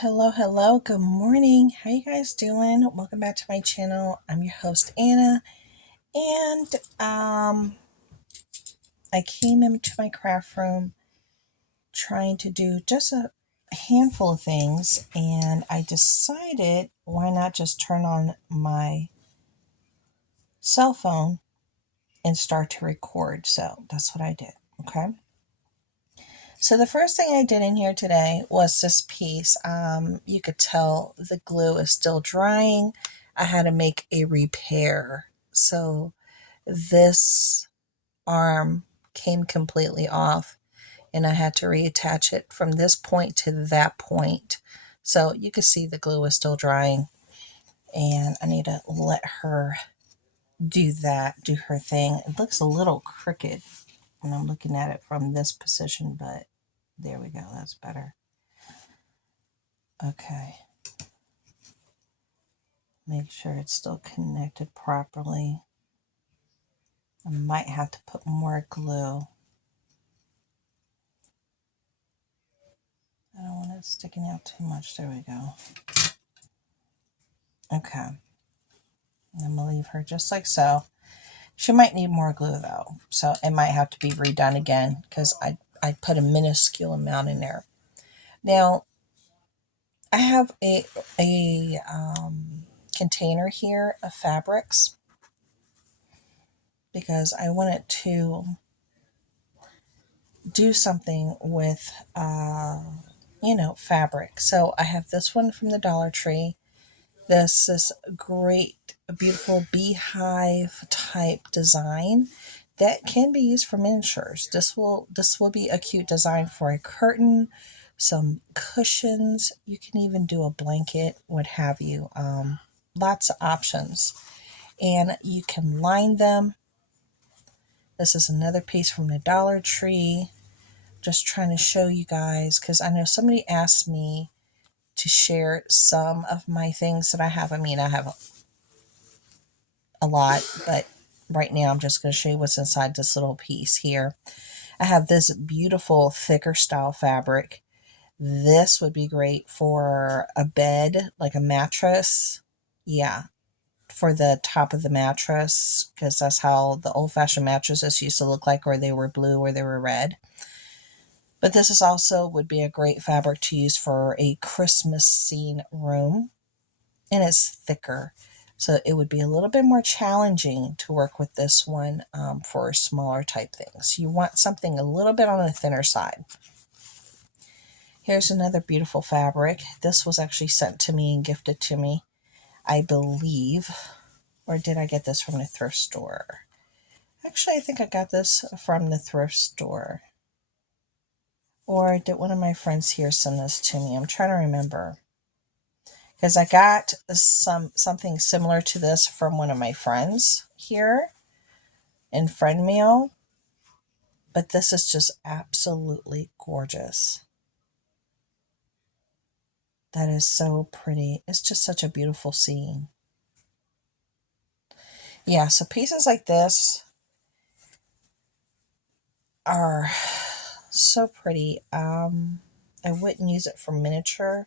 Hello, good morning. How you guys doing? Welcome back to my channel. I'm your host Anna, and I came into my craft room trying to do just a handful of things, and I decided why not just turn on my cell phone and start to record. So that's what I did. Okay. So the first thing I did in here today was this piece. You could tell the glue is still drying. I had to make a repair. So this arm came completely off and I had to reattach it from this point to that point. So you can see the glue is still drying and I need to let her do her thing. It looks a little crooked when I'm looking at it from this position, but there we go. That's better. Okay. Make sure it's still connected properly. I might have to put more glue. I don't want it sticking out too much. There we go. Okay. I'm going to leave her just like so. She might need more glue though. So it might have to be redone again because I put a minuscule amount in there. Now, I have a container here of fabrics because I wanted to do something with, fabric. So I have this one from the Dollar Tree. This is a great, beautiful beehive type design that can be used for miniatures. This will be a cute design for a curtain, some cushions. You can even do a blanket, what have you. Lots of options. And you can line them. This is another piece from the Dollar Tree. Just trying to show you guys because I know somebody asked me to share some of my things that I have. I mean, I have a lot, but right now I'm just going to show you what's inside this little piece here. I have this beautiful thicker style fabric. This would be great for a bed, like a mattress. Yeah, for the top of the mattress, because that's how the old-fashioned mattresses used to look like, or they were blue or they were red. But this is also would be a great fabric to use for a Christmas scene room. And it's thicker. So it would be a little bit more challenging to work with this one for smaller type things. You want something a little bit on the thinner side. Here's another beautiful fabric. This was actually sent to me and gifted to me, I believe. Or did I get this from the thrift store? Actually, I think I got this from the thrift store. Or did one of my friends here send this to me? I'm trying to remember. Because I got something similar to this from one of my friends here in friend mail. But this is just absolutely gorgeous. That is so pretty. It's just such a beautiful scene. Yeah, so pieces like this are so pretty. I wouldn't use it for miniature.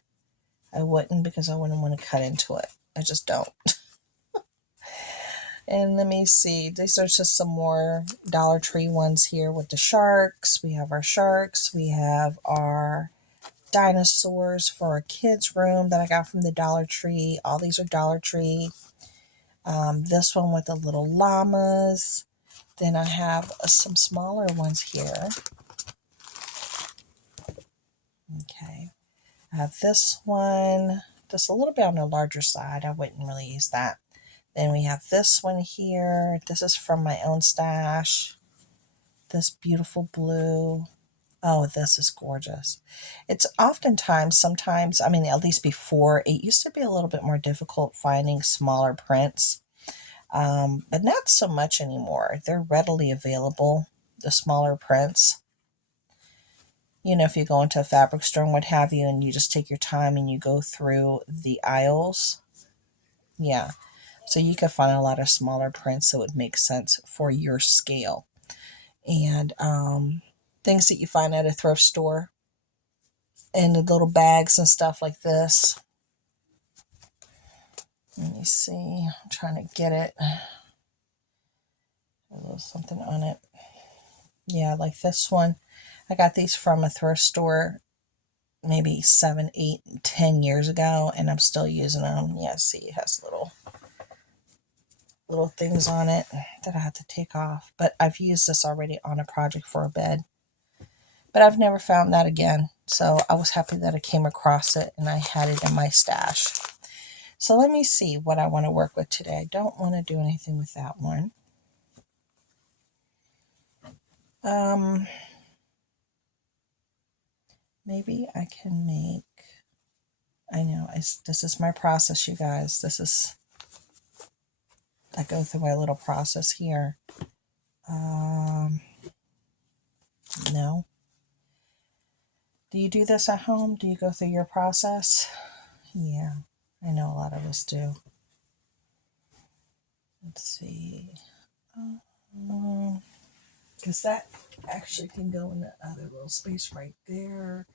I wouldn't because I wouldn't want to cut into it. I just don't. And let me see. These are just some more Dollar Tree ones here with the sharks. We have our sharks. We have our dinosaurs for our kids' room that I got from the Dollar Tree. All these are Dollar Tree. This one with the little llamas. Then I have some smaller ones here. Okay. I have this one. Just a little bit on the larger side. I wouldn't really use that. Then we have this one here. This is from my own stash. This beautiful blue. Oh, this is gorgeous. It's sometimes, I mean, at least before, it used to be a little bit more difficult finding smaller prints, but not so much anymore. They're readily available, the smaller prints. If you go into a fabric store and what have you, and you just take your time and you go through the aisles. Yeah. So you could find a lot of smaller prints that would make sense for your scale. And things that you find at a thrift store. in the little bags and stuff like this. Let me see. I'm trying to get it. There's a little something on it. Yeah, like this one. I got these from a thrift store maybe 7, 8, 10 years ago, and I'm still using them. Yeah, see, it has little things on it that I have to take off. But I've used this already on a project for a bed. But I've never found that again. So I was happy that I came across it and I had it in my stash. So let me see what I want to work with today. I don't want to do anything with that one. Maybe I can make, I know, this is my process, you guys. I go through my little process here. No. Do you do this at home? Do you go through your process? Yeah, I know a lot of us do. Let's see. Because that actually can go in the other little space right there.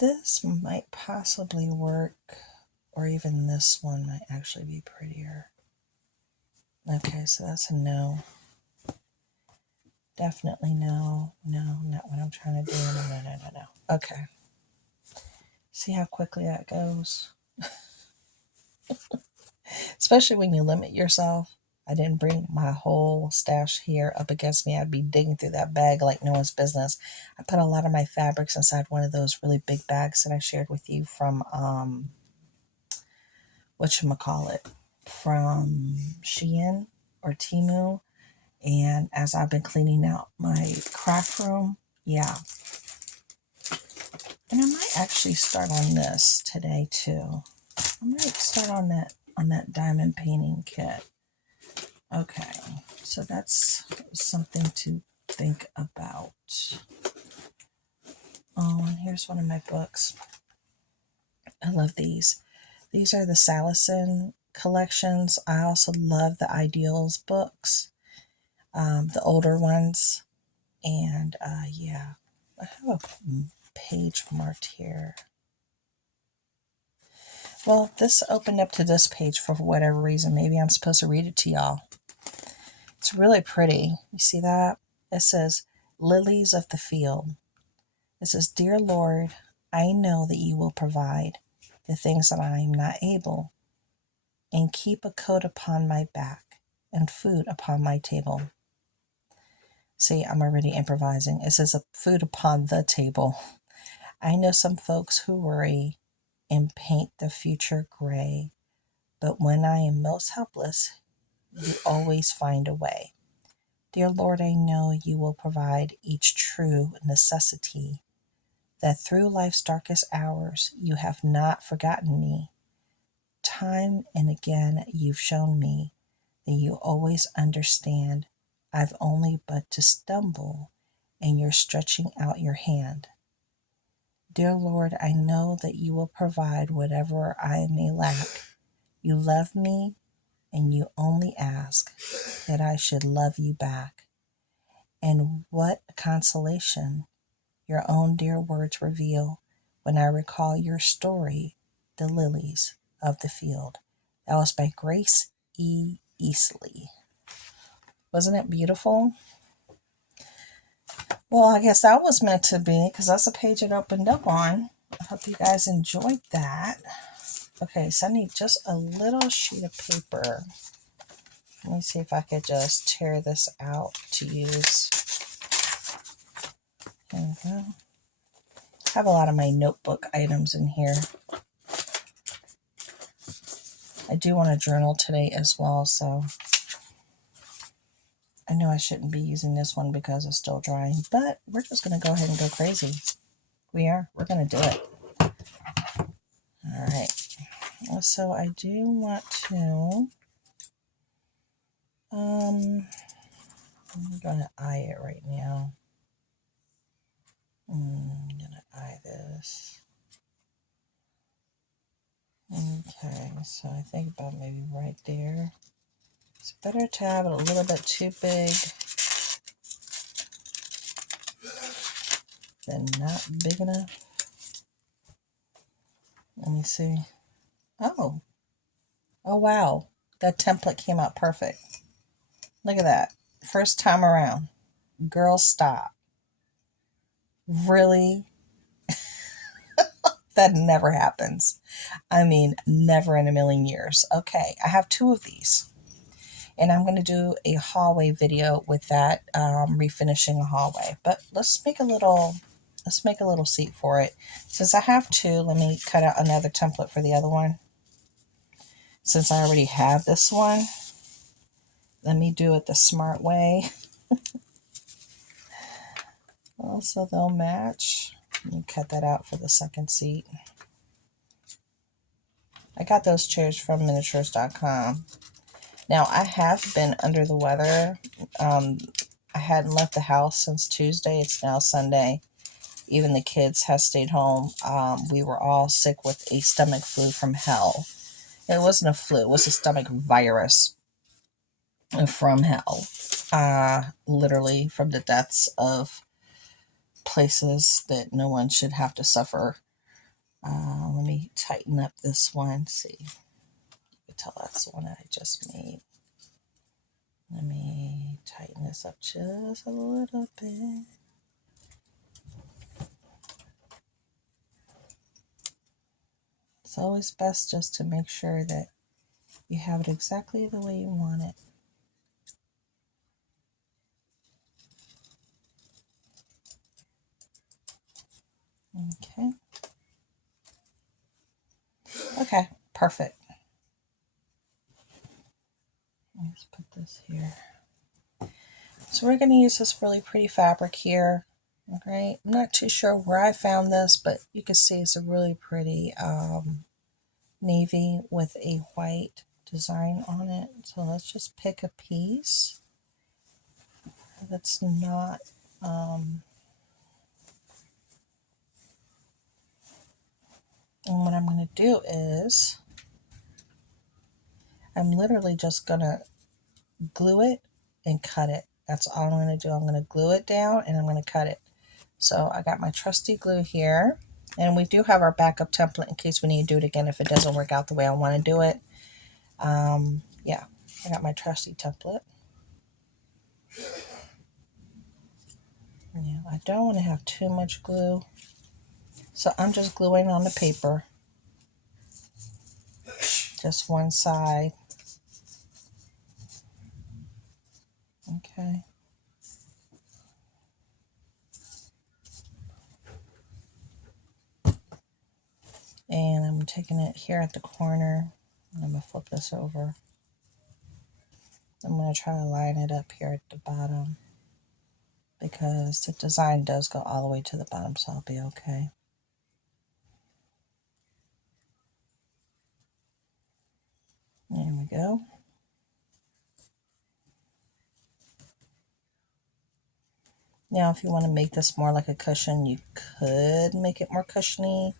This might possibly work, or even this one might actually be prettier. Okay, so that's a no. Definitely no. No, not what I'm trying to do. No. Okay. See how quickly that goes? Especially when you limit yourself. I didn't bring my whole stash here up against me. I'd be digging through that bag like no one's business. I put a lot of my fabrics inside one of those really big bags that I shared with you from, whatchamacallit, from Shein or Temu. And as I've been cleaning out my craft room, yeah. And I might actually start on this today too. I might start on that diamond painting kit. Okay, so that's something to think about. Oh, and here's one of my books. I love these. These are the Salison collections. I also love the Ideals books, the older ones. And yeah, I have a page marked here. Well, this opened up to this page for whatever reason. Maybe I'm supposed to read it to y'all. It's really pretty. You see that? It says, Lilies of the Field. It says, Dear Lord, I know that you will provide the things that I am not able, and keep a coat upon my back and food upon my table. See, I'm already improvising. It says, food upon the table. I know some folks who worry and paint the future gray, but when I am most helpless, you always find a way. Dear Lord, I know you will provide each true necessity, that through life's darkest hours you have not forgotten me. Time and again you've shown me that you always understand. I've only but to stumble, and you're stretching out your hand. Dear Lord, I know that you will provide whatever I may lack. You love me, and you only ask that I should love you back. And what a consolation your own dear words reveal when I recall your story, The Lilies of the Field. That was by Grace E. Easley. Wasn't it beautiful? Well, I guess that was meant to be, because that's the page it opened up on. I hope you guys enjoyed that. Okay, so I need just a little sheet of paper. Let me see if I could just tear this out to use. There we go. I have a lot of my notebook items in here. I do want to journal today as well, so I know I shouldn't be using this one because it's still drying, but we're just going to go ahead and go crazy. We're going to do it. All right. So I do want to, I'm going to eye it right now. I'm going to eye this. Okay, so I think about maybe right there. It's better to have it a little bit too big it not big enough? Let me see. Oh. Oh, wow. That template came out perfect. Look at that. First time around. Girl, stop. Really? That never happens. I mean, never in a million years. Okay, I have 2 of these. And I'm going to do a hallway video with that, refinishing a hallway. But let's make a little seat for it. Since I have 2, let me cut out another template for the other one. Since I already have this one, let me do it the smart way. Also, they'll match. Let me cut that out for the second seat. I got those chairs from miniatures.com. Now, I have been under the weather. I hadn't left the house since Tuesday. It's now Sunday. Even the kids have stayed home. We were all sick with a stomach flu from hell. It wasn't a flu. It was a stomach virus from hell. Literally from the depths of places that no one should have to suffer. Let me tighten up this one. See, you can tell that's the one that I just made. Let me tighten this up just a little bit. It's always best just to make sure that you have it exactly the way you want it. Okay. Okay, perfect. Let's put this here. So we're going to use this really pretty fabric here. Okay, I'm not too sure where I found this, but you can see it's a really pretty navy with a white design on it. So let's just pick a piece that's not and what I'm going to do is I'm literally just going to glue it and cut it. That's all I'm going to do. I'm going to glue it down and I'm going to cut it. So I got my trusty glue here, and we do have our backup template in case we need to do it again if it doesn't work out the way I want to do it. Yeah, I got my trusty template. Yeah, I don't want to have too much glue, so I'm just gluing on the paper, just one side. Okay. And I'm taking it here at the corner. I'm going to flip this over. I'm going to try to line it up here at the bottom because the design does go all the way to the bottom, so I'll be okay. There we go. Now, if you want to make this more like a cushion, you could make it more cushiony.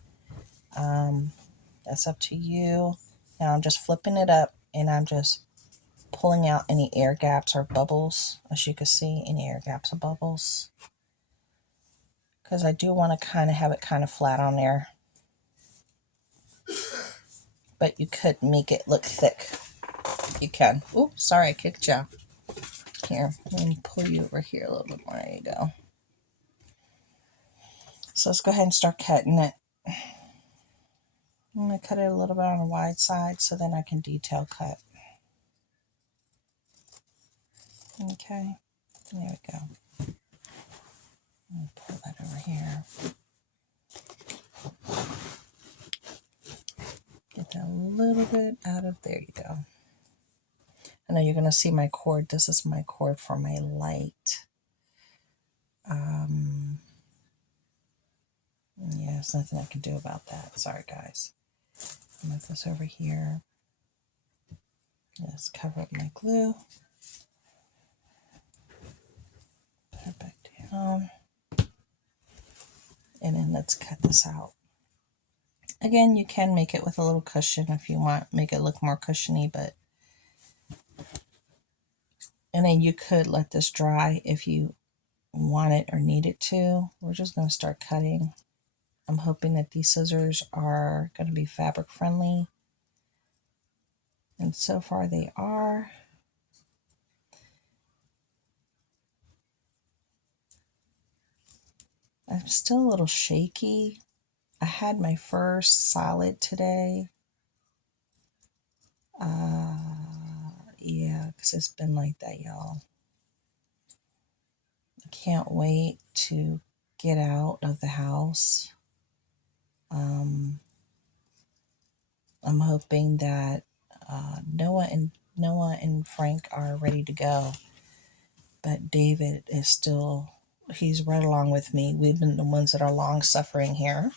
That's up to you. Now I'm just flipping it up and I'm just pulling out any air gaps or bubbles. As you can see, any air gaps or bubbles. Because I do want to kind of have it kind of flat on there. But you could make it look thick. You can. Oops, sorry, I kicked you. Here, let me pull you over here a little bit more. There you go. So let's go ahead and start cutting it. I'm going to cut it a little bit on the wide side so then I can detail cut. Okay, there we go. Pull that over here. Get that a little bit out of there. You go. I know you're going to see my cord. This is my cord for my light. Yeah, there's nothing I can do about that. Sorry, guys. Move this over here. Just cover up my glue. Put it back down. And then let's cut this out. Again, you can make it with a little cushion if you want. Make it look more cushiony, but... And then you could let this dry if you want it or need it to, we're just going to start cutting. I'm hoping that these scissors are going to be fabric friendly. And so far they are. I'm still a little shaky. I had my first solid today. Yeah, because it's been like that, y'all. I can't wait to get out of the house. I'm hoping that Noah and Frank are ready to go, but David is still, he's right along with me. We've been the ones that are long suffering here.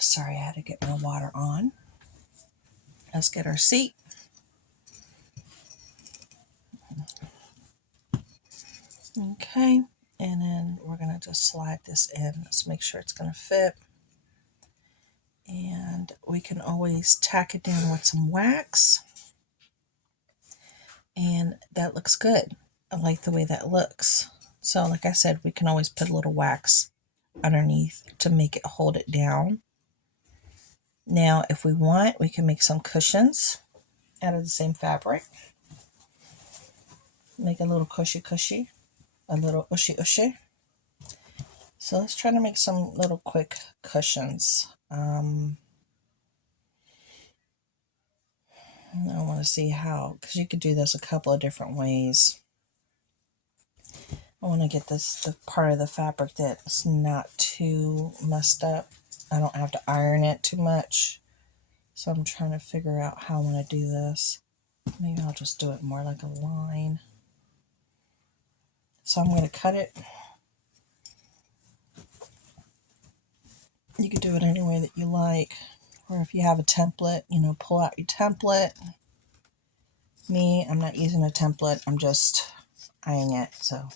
Sorry, I had to get my water on. Let's get our seat. Okay, and then we're going to just slide this in. Let's make sure it's going to fit. And we can always tack it down with some wax. And that looks good. I like the way that looks. So like I said, we can always put a little wax underneath to make it hold it down. Now, if we want, we can make some cushions out of the same fabric. Make a little cushy, a little ushy. So let's try to make some little quick cushions. I want to see how, because you could do this a couple of different ways. I want to get the part of the fabric that's not too messed up. I don't have to iron it too much. So I'm trying to figure out how I want to do this. Maybe I'll just do it more like a line. So I'm going to cut it. You could do it any way that you like. Or if you have a template, pull out your template. Me, I'm not using a template. I'm just eyeing it. So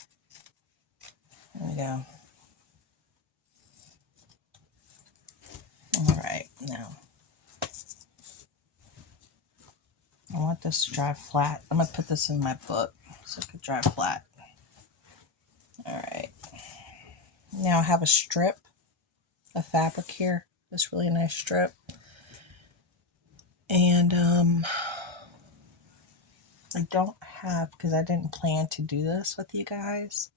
there we go. All right, now I want this to dry flat. I'm going to put this in my book so it could dry flat. All right. Now I have a strip of fabric here. This really nice strip. And I don't have, because I didn't plan to do this with you guys.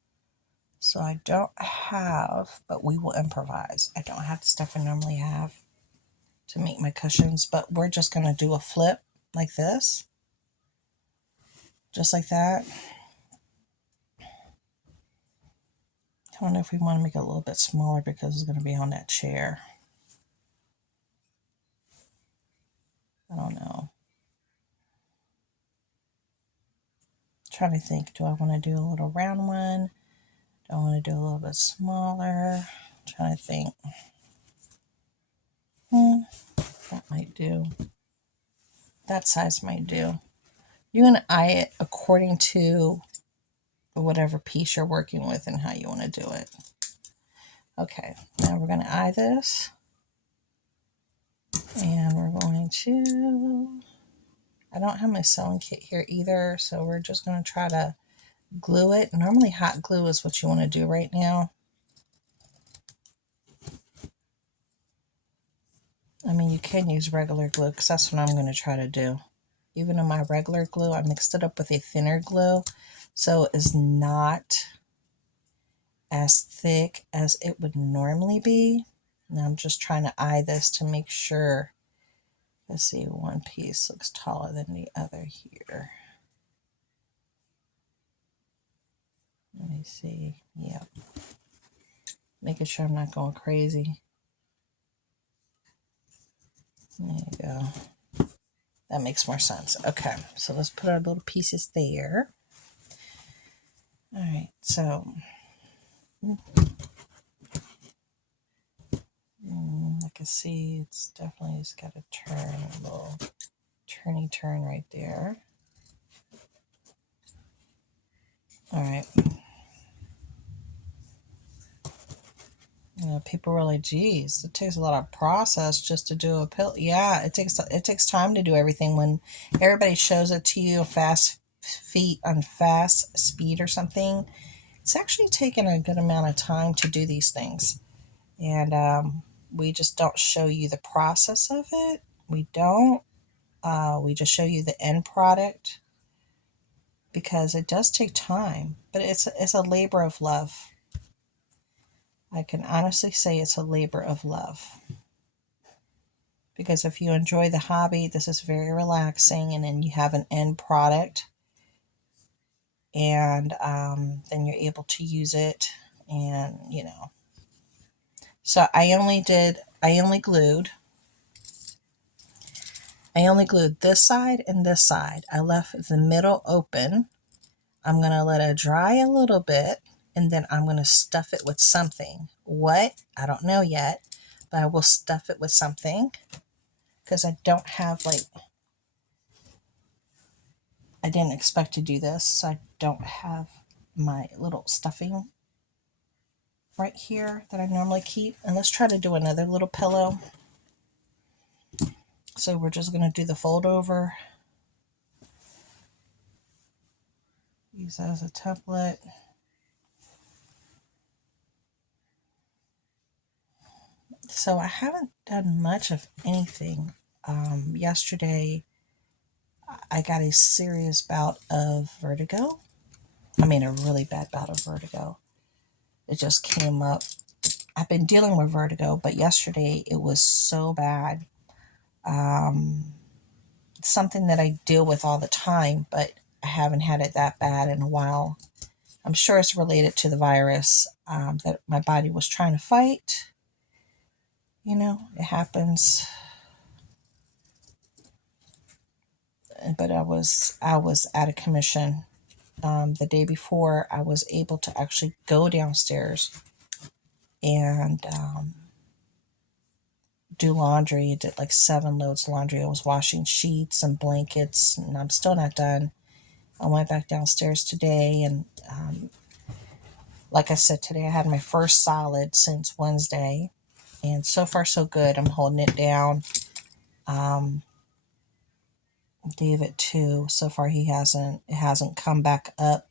So I don't have, but we will improvise. I don't have the stuff I normally have to make my cushions, but we're just going to do a flip like this. Just like that. I don't know if we want to make it a little bit smaller because it's going to be on that chair. I don't know. Trying to think, do I want to do a little round one? Do I want to do a little bit smaller? Trying to think. That might do. That size might do. You're going to eye it according to whatever piece you're working with and how you want to do it. Okay, now we're going to eye this. And we're going to, I don't have my sewing kit here either, so we're just going to try to glue it. Normally hot glue is what you want to do right now. I mean, you can use regular glue because that's what I'm going to try to do. Even in my regular glue, I mixed it up with a thinner glue, so it's not as thick as it would normally be. Now I'm just trying to eye this to make sure. Let's see, one piece looks taller than the other here. Let me see. Yep. Making sure I'm not going crazy. There you go. That makes more sense. Okay, so let's put our little pieces there. All right, so I can see it's definitely just got to turn, a little turny turn right there. All right. I'm going to People were like, geez, it takes a lot of process just to do a pill. Yeah, it takes time to do everything. When everybody shows it to you on fast speed or something, it's actually taken a good amount of time to do these things. And we just don't show you the process of it. We don't. We just show you the end product because it does take time, but it's a labor of love. I can honestly say it's a labor of love. Because if you enjoy the hobby, this is very relaxing, and then you have an end product, and then you're able to use it, and So I only glued this side and this side. I left the middle open. I'm going to let it dry a little bit, and then I'm going to stuff it with something. What? I don't know yet, but I will stuff it with something because I don't have I didn't expect to do this, so I don't have my little stuffing right here that I normally keep. And let's try to do another little pillow. So we're just going to do the fold over. Use that as a template. So I haven't done much of anything. Yesterday, I got a serious bout of vertigo. I mean, a really bad bout of vertigo. It just came up. I've been dealing with vertigo, but yesterday it was so bad. It's something that I deal with all the time, but I haven't had it that bad in a while. I'm sure it's related to the virus that my body was trying to fight. It happens. But I was out of commission. The day before, I was able to actually go downstairs and do laundry. I did like 7 loads of laundry. I was washing sheets and blankets, and I'm still not done. I went back downstairs today, and like I said, today I had my first solid since Wednesday, and so far so good. I'm holding it down. David too. So far it hasn't come back up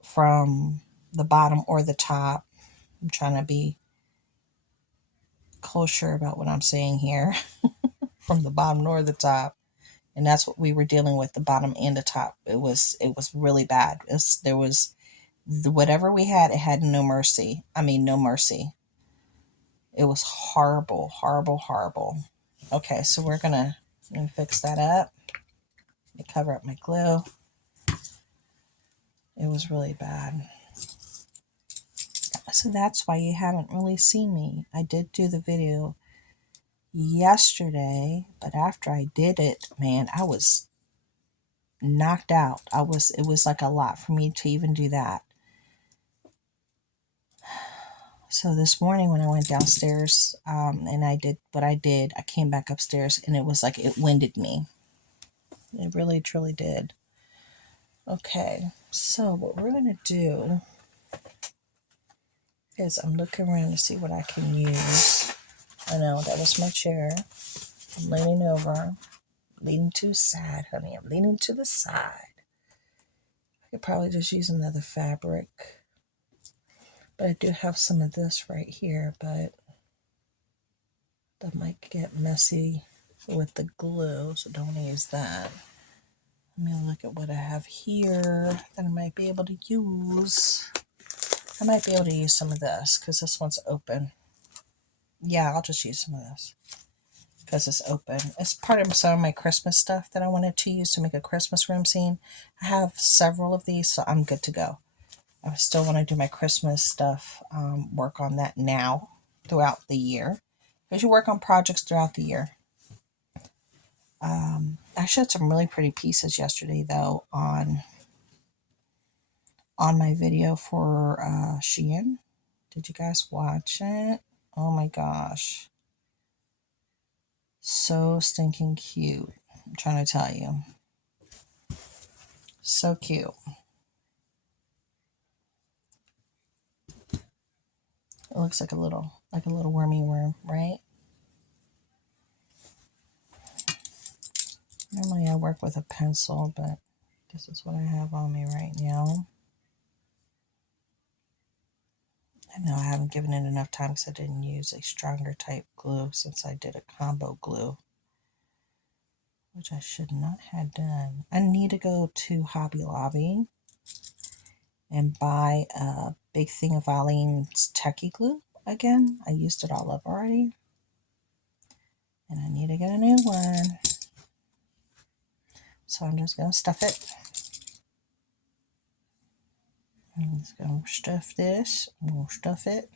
from the bottom or the top. I'm trying to be kosher about what I'm saying here. From the bottom nor the top. And that's what we were dealing with, the bottom and the top. It was really bad. There was whatever we had, it had no mercy. I mean, no mercy. It was horrible, horrible, horrible. Okay, so we're gonna fix that up. Let me cover up my glue. It was really bad. So that's why you haven't really seen me. I did do the video yesterday, but after I did it, man, I was knocked out. It was like a lot for me to even do that. So this morning when I went downstairs and I did what I did, I came back upstairs and it was like it winded me. It really, truly did. Okay, so what we're going to do is I'm looking around to see what I can use. I know, that was my chair. I'm leaning over. Leaning to the side, honey. I'm leaning to the side. I could probably just use another fabric. But I do have some of this right here, but that might get messy with the glue, so don't use that. Let me look at what I have here that I might be able to use. I might be able to use some of this because this one's open. Yeah, I'll just use some of this because it's open. It's part of some of my Christmas stuff that I wanted to use to make a Christmas room scene. I have several of these, so I'm good to go. I still want to do my Christmas stuff, work on that now throughout the year. Because you work on projects throughout the year. I showed some really pretty pieces yesterday, though, on my video for Shein. Did you guys watch it? Oh my gosh. So stinking cute. I'm trying to tell you. So cute. looks like a little wormy worm, right? Normally I work with a pencil, but this is what I have on me right now. I know I haven't given it enough time because I didn't use a stronger type glue since I did a combo glue, which I should not have done. I need to go to Hobby Lobby and buy a big thing of Eileen's Techie glue again. I used it all up already, and I need to get a new one. So I'm just going to stuff it. I'm just going to stuff this. I'm going to stuff it.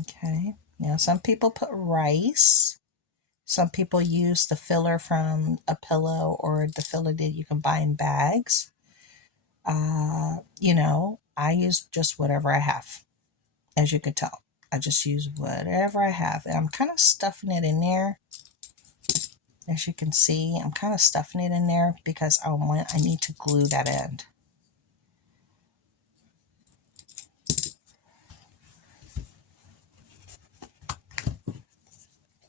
Okay. Now some people put rice. Some people use the filler from a pillow or the filler that you can buy in bags. You know, I use just whatever I have, as you could tell. I just use whatever I have. And I'm kind of stuffing it in there. As you can see, I'm kind of stuffing it in there because I need to glue that end.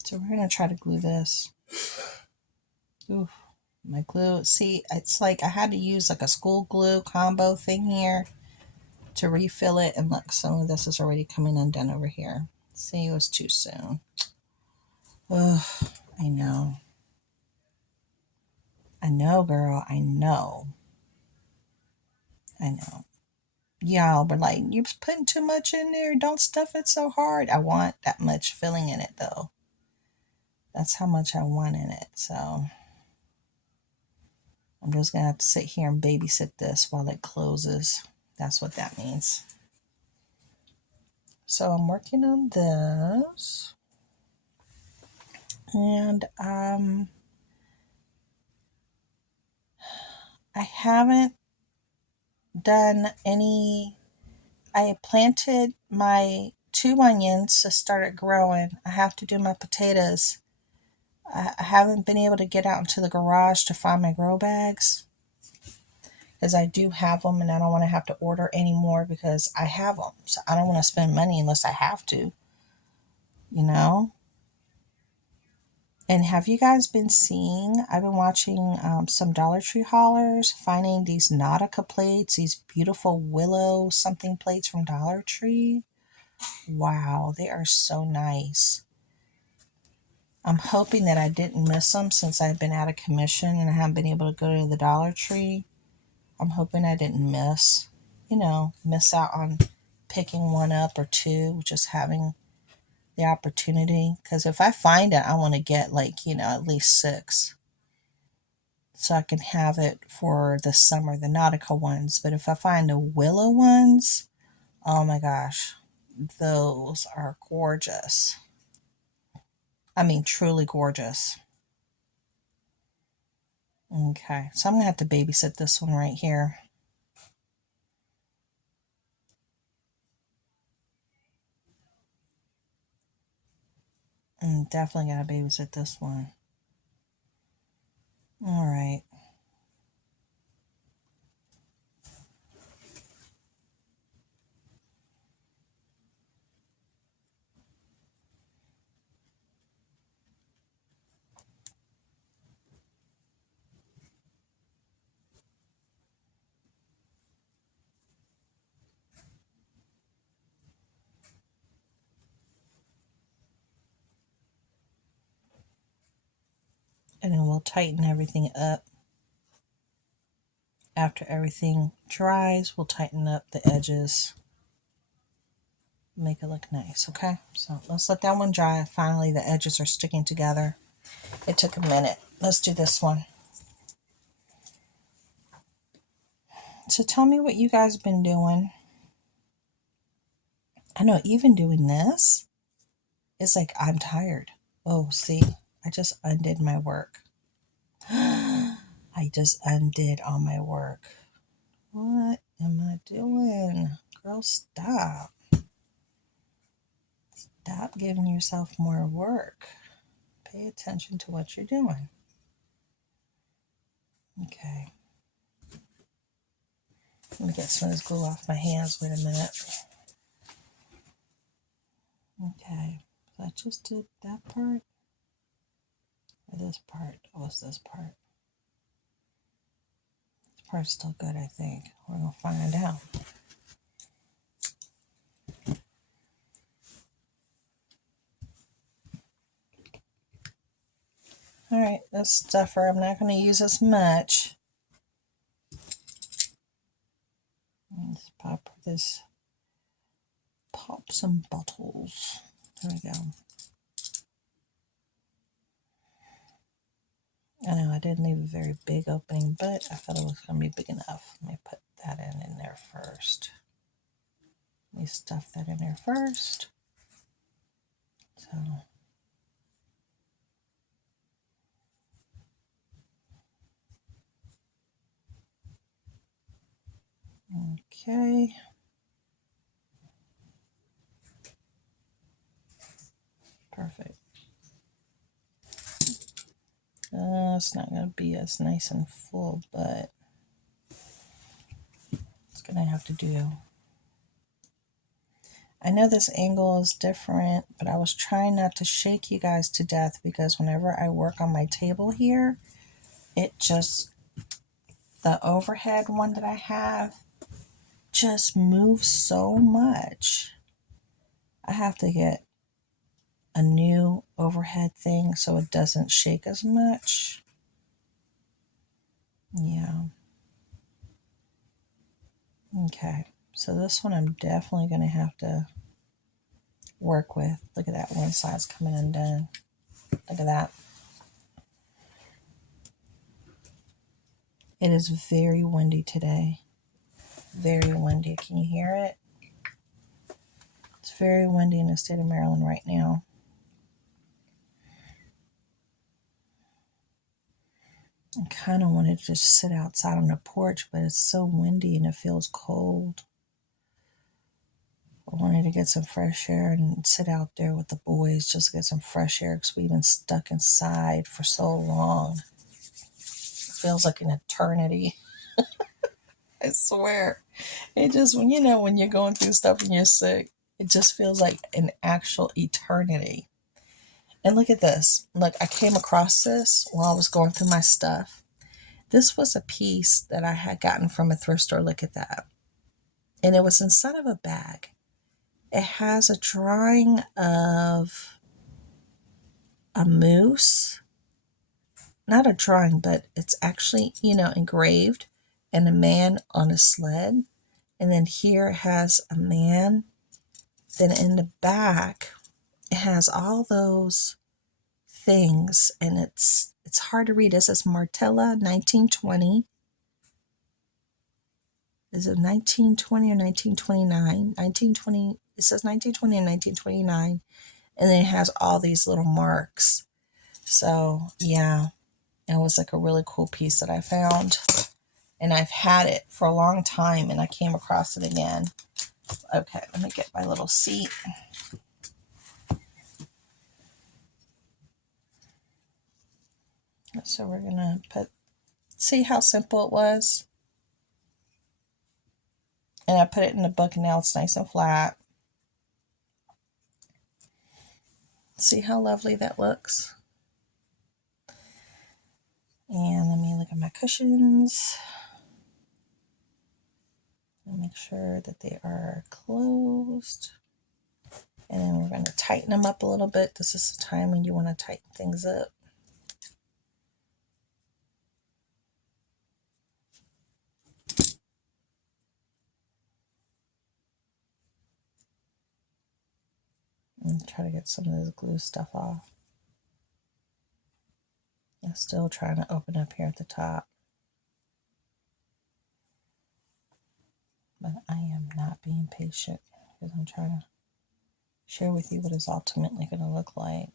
So we're going to try to glue this. Oof, my glue. See, it's like I had to use like a school glue combo thing here to refill it. And look, some of this is already coming undone over here. See, it was too soon. Ugh, I know. I know, girl. I know. I know. Y'all were like, you're putting too much in there. Don't stuff it so hard. I want that much filling in it, though. That's how much I want in it. So I'm just going to have to sit here and babysit this while it closes. That's what that means. So I'm working on this. And I haven't done any. I planted my 2 onions that started growing. I have to do my potatoes. I haven't been able to get out into the garage to find my grow bags, because I do have them and I don't want to have to order anymore because I have them. So I don't want to spend money unless I have to, you know? And have you guys been seeing, I've been watching some Dollar Tree haulers, finding these Nautica plates, these beautiful willow something plates from Dollar Tree. Wow, they are so nice. I'm hoping that I didn't miss them since I've been out of commission and I haven't been able to go to the Dollar Tree. I'm hoping I didn't miss out on picking one up or two, just having the opportunity. Because if I find it, I want to get at least 6. So I can have it for the summer, the Nautica ones. But if I find the willow ones, oh my gosh, those are gorgeous. I mean, truly gorgeous. Okay, so I'm going to have to babysit this one right here. Definitely got to babysit this one. All right. And then we'll tighten everything up. After everything dries, we'll tighten up the edges. Make it look nice, okay? So let's let that one dry. Finally, the edges are sticking together. It took a minute. Let's do this one. So tell me what you guys have been doing. I know even doing this, it's like I'm tired. Oh, see, I just undid my work. I just undid all my work. What am I doing? Girl, stop. Stop giving yourself more work. Pay attention to what you're doing. Okay. Let me get some of this glue off my hands. Wait a minute. Okay, so I just did that part, or this part. Oh, it's this part. This part's still good, I think. We're gonna find out. All right, this stuffer, I'm not going to use as much. Let's pop this, pop some bottles. There we go. I know I didn't leave a very big opening, but I thought it was going to be big enough. Let me put that in there first. Let me stuff that in there first. So, okay. Perfect. It's not going to be as nice and full, but it's going to have to do. I know this angle is different, but I was trying not to shake you guys to death because whenever I work on my table here, it just, the overhead one that I have just moves so much. I have to get a new overhead thing so it doesn't shake as much. Yeah. Okay, so this one I'm definitely going to have to work with. Look at that, one side's coming undone. Look at that. It is very windy today. Very windy. Can you hear it? It's very windy in the state of Maryland right now. I kind of wanted to just sit outside on the porch, but it's so windy and it feels cold. I wanted to get some fresh air and sit out there with the boys, just get some fresh air because we've been stuck inside for so long. It feels like an eternity. I swear. It just, when when you're going through stuff and you're sick, it just feels like an actual eternity. And look at this. Look, I came across this while I was going through my stuff. This was a piece that I had gotten from a thrift store. Look at that. And it was inside of a bag. It has a drawing of a moose. Not a drawing, but it's actually, engraved, and a man on a sled. And then here it has a man. Then in the back, it has all those things, and it's hard to read. It says Martella 1920. Is it 1920 or 1929? 1920. It says 1920 and 1929, and then it has all these little marks. So yeah, it was like a really cool piece that I found, and I've had it for a long time, and I came across it again. Okay, let me get my little seat. So we're gonna see how simple it was. And I put it in the book, and now it's nice and flat. See how lovely that looks? And let me look at my cushions and make sure that they are closed. And then we're going to tighten them up a little bit. This is the time when you want to tighten things up. And try to get some of this glue stuff off. I'm still trying to open up here at the top. But I am not being patient because I'm trying to share with you what it's ultimately going to look like.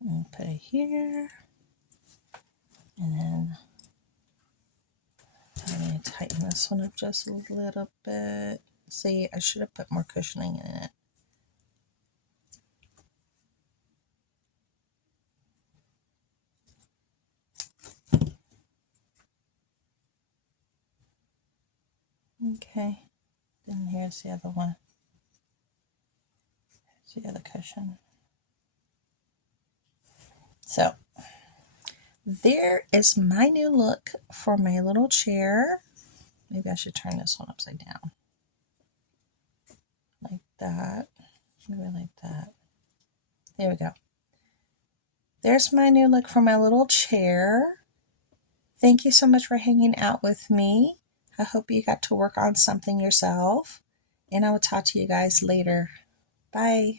And put it here. And then I'm going to tighten this one up just a little bit. See, I should have put more cushioning in it. Okay, then here's the other one. Here's the other cushion. So there is my new look for my little chair. Maybe I should turn this one upside down. Like that. Maybe like that. There we go. There's my new look for my little chair. Thank you so much for hanging out with me. I hope you got to work on something yourself. And I will talk to you guys later. Bye.